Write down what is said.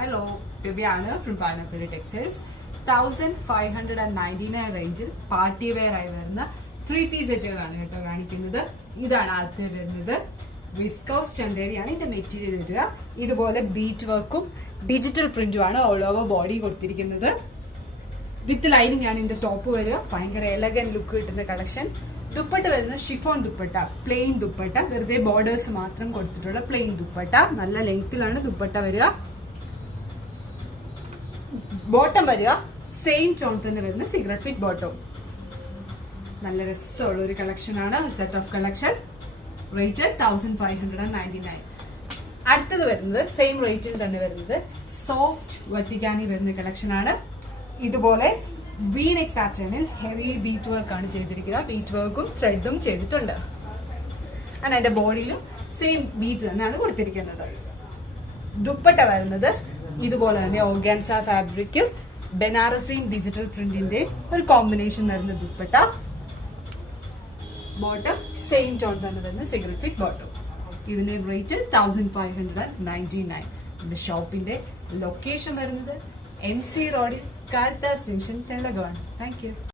Hello, Viviana from Pineapple Textiles. 1599 റേഞ്ചിൽ party wear ആയി വരുന്ന 3-piece സെറ്റുകളാണ് കേട്ടോ കാണിക്കുന്നത്. ഇതാണ് ആദ്യത്തെ വരുന്നത്. വിസ്കോസ് ചന്തേരിയാണ് ഇതിന്റെ മെറ്റീരിയൽ വരിക. ഇതുപോലെ ബീറ്റ് വർക്കും ഡിജിറ്റൽ പ്രിന്റും ആണ് ഓൾ ഓവർ ബോഡി കൊടുത്തിരിക്കുന്നത്. വിത്ത് ലൈനിങ് ആണ് ഇതിന്റെ ടോപ്പ് വരിക. ഭയങ്കര എലഗൻ ലുക്ക് കിട്ടുന്ന കളക്ഷൻ. ദുപ്പട്ട വരുന്ന ഷിഫോൺ ദുപ്പട്ട, പ്ലെയിൻ ദുപ്പട്ട, വെറുതെ ബോർഡേഴ്സ് മാത്രം കൊടുത്തിട്ടുള്ള പ്ലെയിൻ ദുപ്പട്ട. നല്ല ലെങ്ത്തിലാണ് ദുപ്പട്ട വരിക. ബോട്ടം വരിക സെയിം ടോൺ തന്നെ വരുന്ന സിഗരറ്റ് ഫിറ്റ് ബോട്ടം. നല്ല രസമുള്ള ഒരു കളക്ഷൻ ആണ്. Set of collection. റേറ്റ് 1599. അടുത്തത് വരുന്നത് സെയിം റേറ്റിൽ തന്നെ വരുന്നത് സോഫ്റ്റ് വത്തിക്കാനി വരുന്ന കളക്ഷൻ ആണ്. ഇതുപോലെ വീനെക്ക് പാറ്റേണിൽ ഹെവി ബീറ്റ് വർക്ക് ആണ് ചെയ്തിരിക്കുക. ബീറ്റ് വർക്കും ത്രെഡും ചെയ്തിട്ടുണ്ട്. അതിന്റെ ബോഡിയിലും സെയിം ബീറ്റ് തന്നെയാണ് കൊടുത്തിരിക്കുന്നത്. ദുപ്പട്ട വരുന്നത് ഇതുപോലെ തന്നെ ഓർഗാൻസ ഫാബ്രിക്കിൽ ബനാറസിയും ഡിജിറ്റൽ പ്രിന്റിന്റെ ഒരു കോമ്പിനേഷൻ വരുന്ന ദുപ്പട്ട. ബോട്ടം സെയിം ടോൺ തന്നെ വരുന്ന സിഗരറ്റ് ഫിറ്റ് ബോട്ടം. ഇതിന്റെ റേറ്റ് 1599. നമ്മുടെ ഷോപ്പിന്റെ ലൊക്കേഷൻ വരുന്നത് MC റോഡിൽ Caritas junction, Telangana. Thank you.